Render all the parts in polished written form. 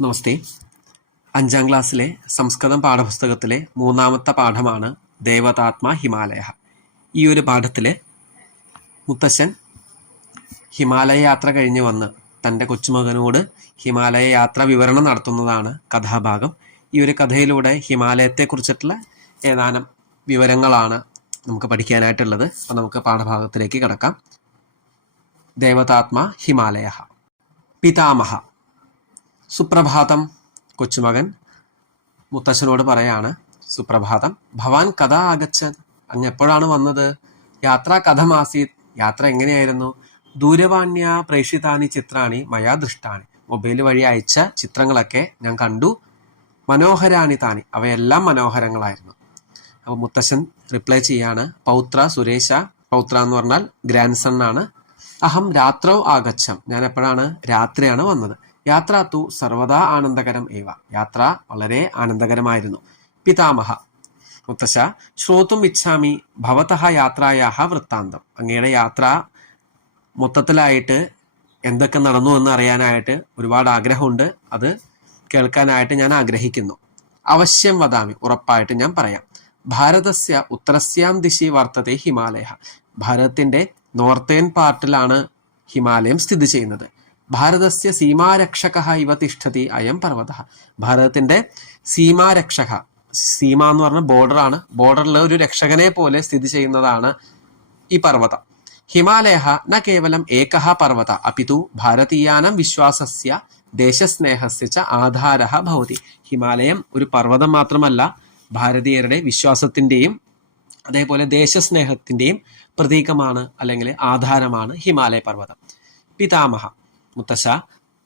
നമസ്തേ. 5ാം ക്ലാസ്സിലെ സംസ്കൃതം പാഠപുസ്തകത്തിലെ 3ാമത്തെ പാഠമാണ് ദേവതാത്മാ ഹിമാലയ. ഈ ഒരു പാഠത്തിൽ മുത്തശ്ശൻ ഹിമാലയ യാത്ര കഴിഞ്ഞ് വന്ന് തൻ്റെ കൊച്ചുമകനോട് ഹിമാലയ യാത്ര വിവരണം നടത്തുന്നതാണ് കഥാഭാഗം. ഈ ഒരു കഥയിലൂടെ ഹിമാലയത്തെക്കുറിച്ചിട്ടുള്ള ഏതാനും വിവരങ്ങളാണ് നമുക്ക് പഠിക്കാനായിട്ടുള്ളത്. അപ്പം നമുക്ക് പാഠഭാഗത്തിലേക്ക് കിടക്കാം. ദേവതാത്മാ ഹിമാലയ. പിതാമഹ. സുപ്രഭാതം. കൊച്ചുമകൻ മുത്തശ്ശനോട് പറയാണ്, സുപ്രഭാതം. ഭവാൻ കഥ ആഗച്ഛൻ. അങ്ങ് എപ്പോഴാണ് വന്നത്? യാത്ര കഥമാസീത്. യാത്ര എങ്ങനെയായിരുന്നു? ദൂരവാണ്യ പ്രേഷിതാനി ചിത്രാണി മയാ ദൃഷ്ടാനി. മൊബൈൽ വഴി അയച്ച ചിത്രങ്ങളൊക്കെ ഞാൻ കണ്ടു. മനോഹരാണി താനി. അവയെല്ലാം മനോഹരങ്ങളായിരുന്നു. അപ്പോൾ മുത്തശ്ശൻ റിപ്ലൈ ചെയ്യാണ്, പൗത്ര സുരേശ. പൗത്ര എന്ന് പറഞ്ഞാൽ ഗ്രാൻഡ് സൺ ആണ്. അഹം രാത്രോ ആഗച്ഛം. ഞാൻ എപ്പോഴാണ്? രാത്രിയാണ് വന്നത്. യാത്ര തു സർവദാ ആനന്ദകരം ഏവ. യാത്ര വളരെ ആനന്ദകരമായിരുന്നു. പിതാമഹ. മുത്തശ്ശ. ശ്രോതും ഇച്ഛാമി ഭവതഃ യാത്രായാഹ വൃത്താന്തം. അങ്ങയുടെ യാത്ര മൊത്തത്തിലായിട്ട് എന്തൊക്കെ നടന്നു എന്ന് അറിയാനായിട്ട് ഒരുപാട് ആഗ്രഹമുണ്ട്. അത് കേൾക്കാനായിട്ട് ഞാൻ ആഗ്രഹിക്കുന്നു. അവശ്യം വദാമി. ഉറപ്പായിട്ട് ഞാൻ പറയാം. ഭാരതസ്യ ഉത്തരസ്യാം ദിശി വർത്തത്തെ ഹിമാലയ. ഭാരതത്തിന്റെ നോർത്തേൺ പാർട്ടിലാണ് ഹിമാലയം സ്ഥിതി ചെയ്യുന്നത്. ഭാരതസ്യ സീമാരക്ഷക ഇവ തിഷ്ഠതി അയം പർവ്വത. ഭാരതത്തിന്റെ സീമാരക്ഷക. സീമ എന്ന് പറഞ്ഞ ബോർഡറാണ്. ബോർഡറിൽ ഒരു രക്ഷകനെ പോലെ സ്ഥിതി ചെയ്യുന്നതാണ് ഈ പർവ്വതം. ഹിമാലയ ന കേവലം ഏകഃ പർവ്വത അപിതു ഭാരതീയാനാം വിശ്വാസസ്യ ദേശസ്നേഹസ്യ ച ആധാരഃ ഭവതി. ഹിമാലയം ഒരു പർവ്വതം മാത്രമല്ല, ഭാരതീയരുടെ വിശ്വാസത്തിന്റെയും അതേപോലെ ദേശസ്നേഹത്തിന്റെയും പ്രതീകമാണ്, അല്ലെങ്കിൽ ആധാരമാണ് ഹിമാലയ പർവ്വതം. പിതാമഹ. മുത്തശ്ശ.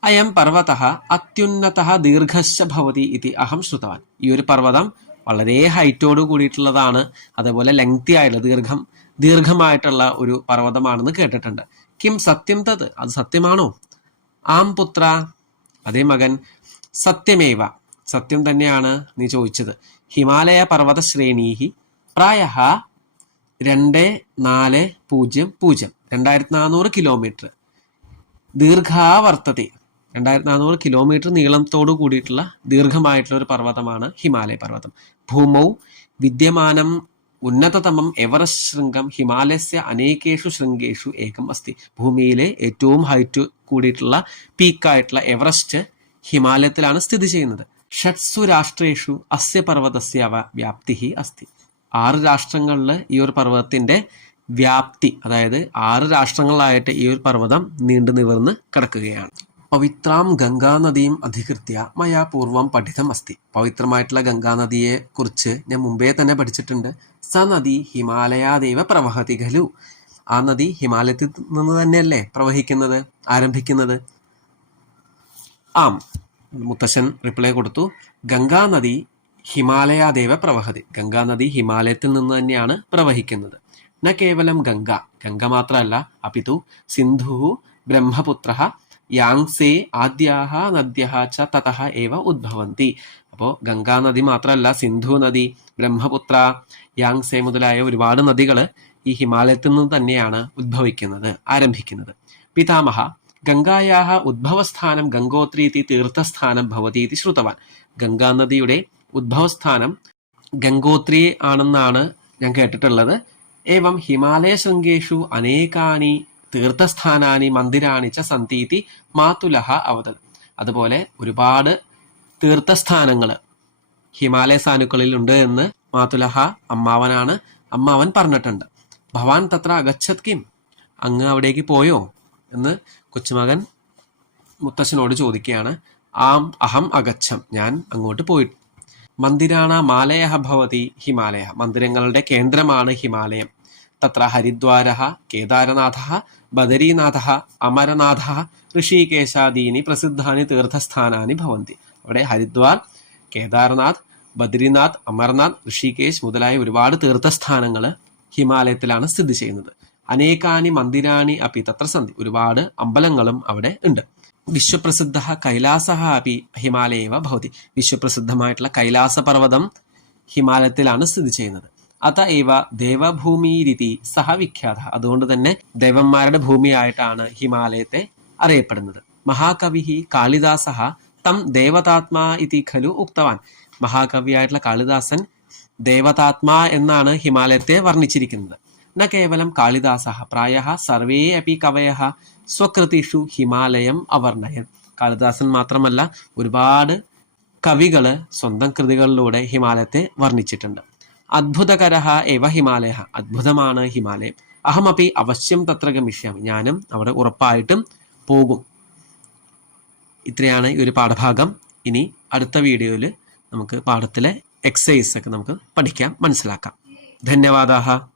അയം പർവ്വതഃ അത്യുന്നതഃ ദീർഘശ്ച ഭവതി ഇതി അഹം ശ്രുതവാൻ. ഈ ഒരു പർവ്വതം വളരെ ഹൈറ്റോട് കൂടിയിട്ടുള്ളതാണ്, അതേപോലെ ലെങ്തി ആയിട്ടുള്ള ദീർഘമായിട്ടുള്ള ഒരു പർവ്വതമാണെന്ന് കേട്ടിട്ടുണ്ട്. കിം സത്യം തത്. അത് സത്യമാണോ? ആം പുത്ര. അതേ മകൻ. സത്യമേവ. സത്യം തന്നെയാണ് നീ ചോദിച്ചത്. ഹിമാലയ പർവ്വത ശ്രേണീഹി പ്രായഃ 2400 2400 കിലോമീറ്റർ ദീർഘാവർത്തതി. 2400 കിലോമീറ്റർ നീളത്തോടു കൂടിയിട്ടുള്ള ദീർഘമായിട്ടുള്ള ഒരു പർവ്വതമാണ് ഹിമാലയ പർവ്വതം. ഭൂമൗ വിദ്യമാനം ഉന്നതതമം എവറസ്റ്റ് ശൃംഗം ഹിമാലയസ്യ അനേകേഷു ശൃംഗേഷു ഏകം അസ്തി. ഭൂമിയിലെ ഏറ്റവും ഹൈറ്റ് കൂടിയിട്ടുള്ള പീക്കായിട്ടുള്ള എവറസ്റ്റ് ഹിമാലയത്തിലാണ് സ്ഥിതി ചെയ്യുന്നത്. ഷട്സു രാഷ്ട്രേഷു അസ്യ പർവ്വതസ്യ വ്യാപ്തി അസ്തി. 6 രാഷ്ട്രങ്ങളിൽ ഈ ഒരു പർവ്വതത്തിന്റെ വ്യാപ്തി, അതായത് 6 രാഷ്ട്രങ്ങളിലായിട്ട് ഈ ഒരു പർവ്വതം നീണ്ടു നിവർന്ന് കിടക്കുകയാണ്. പവിത്രാം ഗംഗാനദിയും അധികൃത്യ മയാ പൂർവം പഠിതം അസ്തി. പവിത്രമായിട്ടുള്ള ഗംഗാനദിയെ കുറിച്ച് ഞാൻ മുമ്പേ തന്നെ പഠിച്ചിട്ടുണ്ട്. സ നദി ഹിമാലയാദേവ പ്രവഹതി ഖലു. ആ നദി ഹിമാലയത്തിൽ നിന്ന് തന്നെയല്ലേ പ്രവഹിക്കുന്നത്, ആരംഭിക്കുന്നത്? ആം. മുത്തശ്ശൻ റിപ്ലൈ കൊടുത്തു, ഗംഗാനദി ഹിമാലയാദേവ പ്രവഹതി. ഗംഗാനദി ഹിമാലയത്തിൽ നിന്ന് തന്നെയാണ് പ്രവഹിക്കുന്നത്. ന കേവലം ഗംഗ. ഗംഗ മാത്രമല്ല, അപിതു സിന്ധു ബ്രഹ്മപുത്ര യാങ്സേ ആദ്യാഹ നദ്യഃ ച തതഃ ഏവ ഉദ്ഭവന്തി. അപ്പോൾ ഗംഗാ നദി മാത്രമല്ല, സിന്ധു നദി, ബ്രഹ്മപുത്ര, യാങ്സേ മുതലായ ഒരുപാട് നദികൾ ഈ ഹിമാലയത്തിൽ നിന്ന് തന്നെയാണ് ഉദ്ഭവിക്കുന്നത്, ആരംഭിക്കുന്നത്. പിതാമഹ. ഗംഗായാഹ ഉദ്ഭവസ്ഥാനം ഗംഗോത്രീതി തീർത്ഥസ്ഥാനം ഭവതീതി ശ്രുതവാൻ. ഗംഗാനദിയുടെ ഉദ്ഭവസ്ഥാനം ഗംഗോത്രി ആണെന്നാണ് ഞാൻ കേട്ടിട്ടുള്ളത്. ഏവം ഹിമാലയ ശൃംഗേഷു അനേകാനി തീർത്ഥസ്ഥാനാനി മന്ദിരാണി ച സന്തീതി മാതുലഹ അവതത്. അതുപോലെ ഒരുപാട് തീർത്ഥസ്ഥാനങ്ങൾ ഹിമാലയ സാനുക്കളിൽ ഉണ്ട് എന്ന് മാതുലഹ, അമ്മാവൻ പറഞ്ഞിട്ടുണ്ട്. ഭവാൻ തത്ര അഗച്ഛത് കിം. അങ്ങ് അവിടേക്ക് പോയോ എന്ന് കൊച്ചുമകൻ മുത്തശ്ശനോട് ചോദിക്കുകയാണ്. ആം അഹം അഗച്ഛം. ഞാൻ അങ്ങോട്ട് പോയിട്ട്. മന്ദിരാണ മാലയ ഭവതി ഹിമാലയ. മന്ദിരങ്ങളുടെ കേന്ദ്രമാണ് ഹിമാലയം. തത്ര ഹരിദ്വാര, കേദാരനാഥ, ബദരീനാഥ, അമരനാഥ, ഋഷികേശാദീനി പ്രസിദ്ധാനി തീർത്ഥസ്ഥാനാനി ഭവന്തി. അവിടെ ഹരിദ്വാർ, കേദാർനാഥ്, ബദ്രിനാഥ്, അമർനാഥ്, ഋഷികേശ് മുതലായ ഒരുപാട് തീർത്ഥസ്ഥാനങ്ങൾ ഹിമാലയത്തിലാണ് സ്ഥിതി ചെയ്യുന്നത്. അനേകാനി മന്ദിരാണി അപ്പി തത്ര സന്ധി. ഒരുപാട് അമ്പലങ്ങളും അവിടെ ഉണ്ട്. വിശ്വപ്രസിദ്ധ കൈലാസ അപ്പി ഹിമാലയേവ ഭവതി. വിശ്വപ്രസിദ്ധമായിട്ടുള്ള കൈലാസ പർവ്വതം ഹിമാലയത്തിലാണ് സ്ഥിതി ചെയ്യുന്നത്. അത ഏവ ദേവഭൂമിരീതി സഹ വിഖ്യാത. അതുകൊണ്ട് തന്നെ ദേവന്മാരുടെ ഭൂമിയായിട്ടാണ് ഹിമാലയത്തെ അറിയപ്പെടുന്നത്. മഹാകവി കാളിദാസ തം ദേവതാത്മാ ഇതി ഖലു ഉക്തവാൻ. മഹാകവിയായിട്ടുള്ള കാളിദാസൻ ദേവതാത്മാ എന്നാണ് ഹിമാലയത്തെ വർണ്ണിച്ചിരിക്കുന്നത്. ന കേവലം കാളിദാസ പ്രായഃ സർവേ അപി കവയഃ സ്വകൃതിഷു ഹിമാലയം അവർണ്ണയൻ. കാളിദാസൻ മാത്രമല്ല, ഒരുപാട് കവികള് സ്വന്തം കൃതികളിലൂടെ ഹിമാലയത്തെ വർണ്ണിച്ചിട്ടുണ്ട്. അദ്ഭുതകരഃ എവ ഹിമാലയ, അദ്ഭുതമാണ് ഹിമാലയം. അഹമപി അവശ്യം തത്ര ഗമിഷ്യാമി, ഞാനും അവിടെ ഉറപ്പായിട്ടും പോകും. ഇത്രയാണ് ഈ ഒരു പാഠഭാഗം. ഇനി അടുത്ത വീഡിയോയിൽ നമുക്ക് പാഠത്തിലെ എക്സസൈസ് ഒക്കെ നമുക്ക് പഠിക്കാം, മനസ്സിലാക്കാം. ധന്യവാദാഹ.